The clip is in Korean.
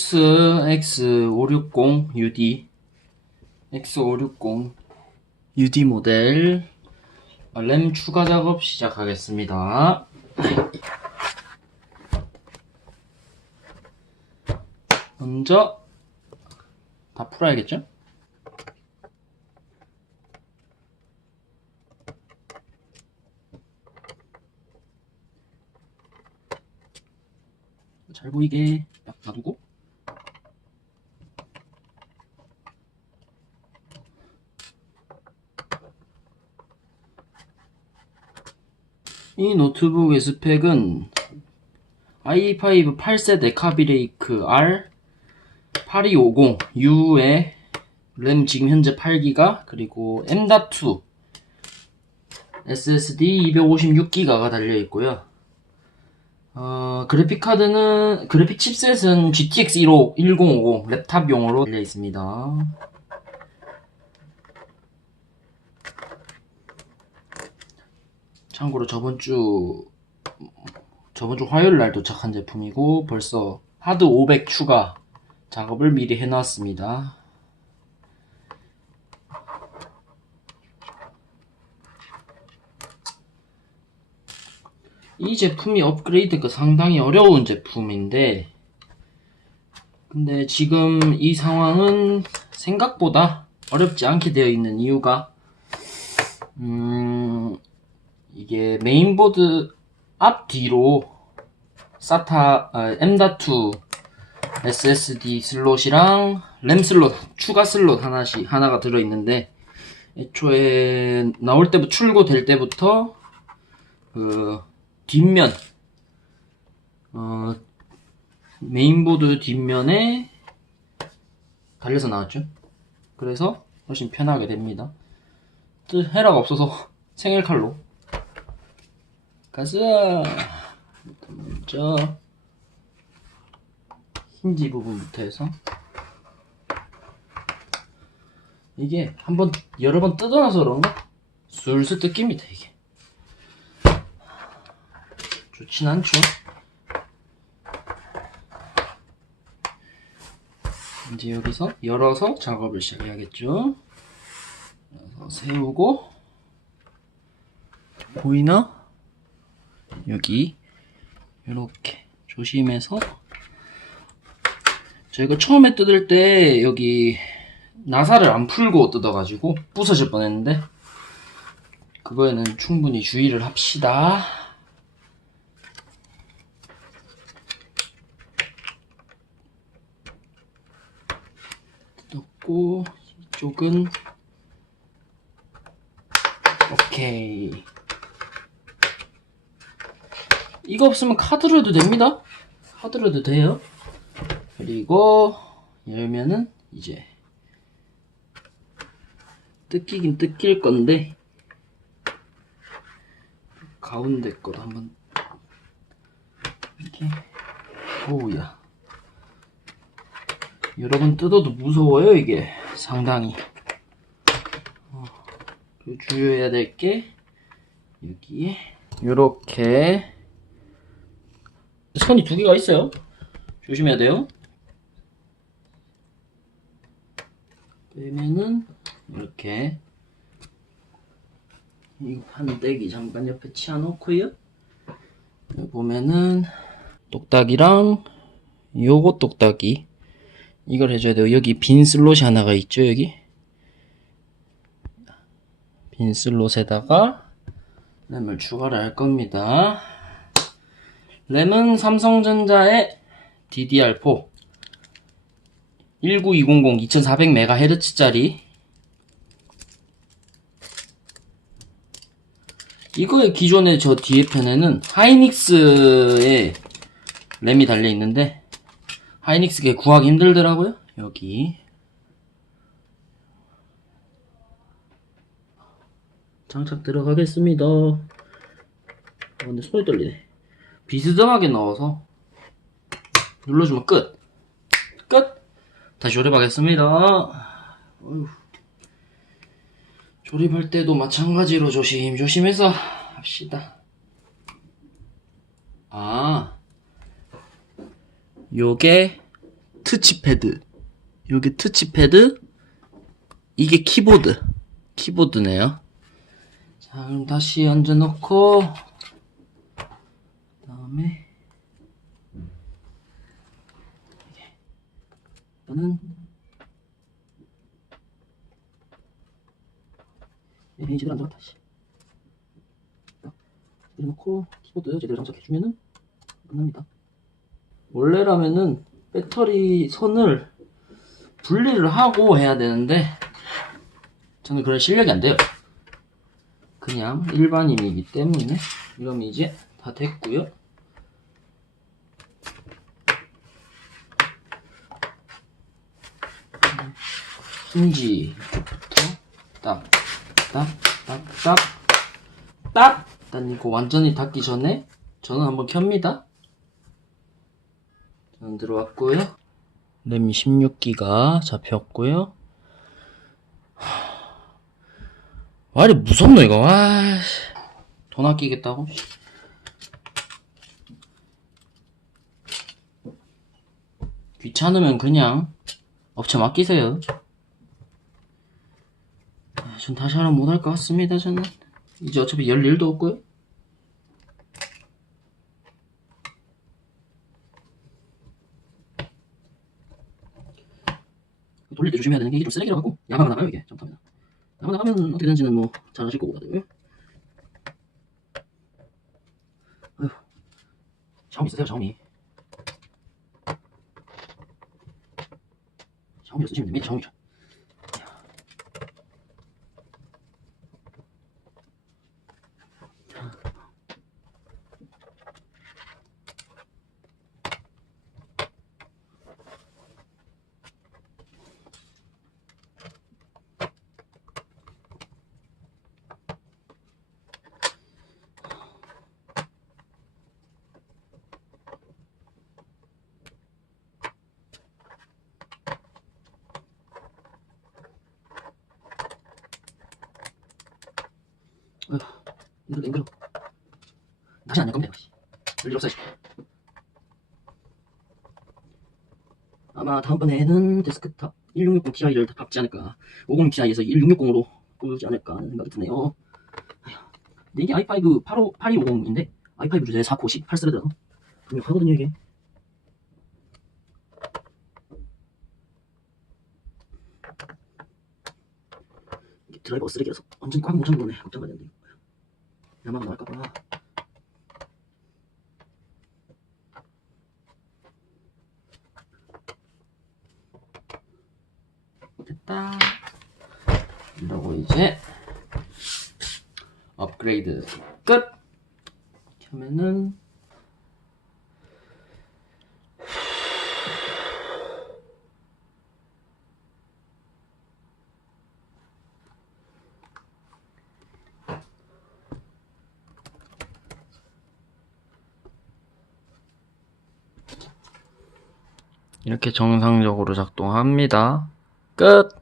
아수스 X560 UD X560 UD 모델 램 추가 작업 시작하겠습니다. 먼저 다 풀어야겠죠? 잘 보이게 딱 놔두고 이 노트북의 스펙은 i5 8세대 카비레이크 R8250U에 램 지금 현재 8기가 그리고 M.2 SSD 256기가가 달려있고요. 그래픽 칩셋은 GTX 1050 랩탑용으로 달려있습니다. 참고로 저번주 화요일날 도착한 제품이고 벌써 하드 500 추가 작업을 미리 해놨습니다. 이 제품이 업그레이드가 상당히 어려운 제품인데 근데 지금 이 상황은 생각보다 어렵지 않게 되어 있는 이유가 이게 메인보드 앞뒤로 SATA M.2 SSD 슬롯이랑 램 슬롯 추가 슬롯 하나가 들어있는데 애초에 나올 때부터 출고될 때부터 그 뒷면 메인보드 뒷면에 달려서 나왔죠. 그래서 훨씬 편하게 됩니다. 헤라가 없어서 생일칼로 가자. 먼저 힌지 부분부터 해서 이게 여러 번 뜯어놔서 그런가 술술 뜯깁니다. 이게 좋진 않죠. 이제 여기서 열어서 작업을 시작해야겠죠. 그래서 세우고 보이나? 여기 이렇게 조심해서 저희가 처음에 뜯을 때 여기 나사를 안 풀고 뜯어가지고 부서질 뻔했는데 그거에는 충분히 주의를 합시다. 뜯었고 이쪽은 오케이. 이거 없으면 카드로 해도 됩니다. 카드로 해도 돼요. 그리고 열면은 이제 뜯기긴 뜯길 건데 가운데 것도 한번 이렇게 오우야 여러분 뜯어도 무서워요. 이게 상당히 주의해야 될 게 여기에 요렇게 선이 두 개가 있어요. 조심해야 돼요. 빼면은 이렇게 이 판때기 잠깐 옆에 치워놓고요. 여기 보면은 똑딱이랑 요거 똑딱이 이걸 해줘야 돼요. 여기 빈 슬롯이 하나가 있죠. 여기 빈 슬롯에다가 램을 추가를 할 겁니다. 램은 삼성전자의 DDR4 19200 2400MHz짜리 이거의 기존의 저 뒤에 편에는 하이닉스의 램이 달려있는데 하이닉스게 구하기 힘들더라고요. 여기 장착 들어가겠습니다. 근데 손이 떨리네. 비스듬하게 넣어서 눌러주면 끝! 다시 조립하겠습니다. 어휴. 조립할 때도 마찬가지로 조심조심해서 합시다. 요게 터치패드. 요게 터치패드. 이게 키보드네요. 자, 그럼 다시 얹어놓고, 그 다음에, 이거는, 제대로 안 들어갔다, 씨. 제대로 놓고, 키보드 제대로 장착해주면은, 끝납니다. 원래라면은, 배터리 선을 분리를 하고 해야 되는데, 저는 그런 실력이 안 돼요. 그냥 일반인이기 때문에. 이러면 이제 다 됐고요. 힌지부터 딱. 일단 이거 완전히 닫기 전에 저는 한번 켭니다. 저는 들어왔고요. 램 16기가 잡혔고요. 말이 무섭노 이거. 와, 돈 아끼겠다고. 귀찮으면 그냥 업체 맡기세요. 전 다시 하나 못할 것 같습니다. 저는 이제 어차피 열 일도 없고요. 돌릴 때 조심해야 되는 게 이게 좀 쓰레기라 갖고 야마가 나가요. 이게 잘못하면 야마 나가면 어떻게 되는지는 뭐 잘 아실 거고 다들. 아휴, 샤오미 쓰세요. 샤오미로 쓰시면 됩니다. 샤오미로. 아휴, 힘들어. 다시 안 할 겁니다. 별일 없어요. 아마 다음번에는 데스크탑 1660 Ti를 박지 않을까. 50 Ti에서 1660으로 꾸지 않을까 하는 생각이 드네요. 근데 이게 i5 8250인데 i5 주제 4코 18스레드라서 강력하거든요 이게. 드라이버가 쓰레기라서 완전히 꽉 뭉쳐놓은 거네. 걱정가 되는데 야마가 나갈까봐. 됐다. 이러고 이제 업그레이드 끝. 하면은 이렇게 정상적으로 작동합니다. 끝.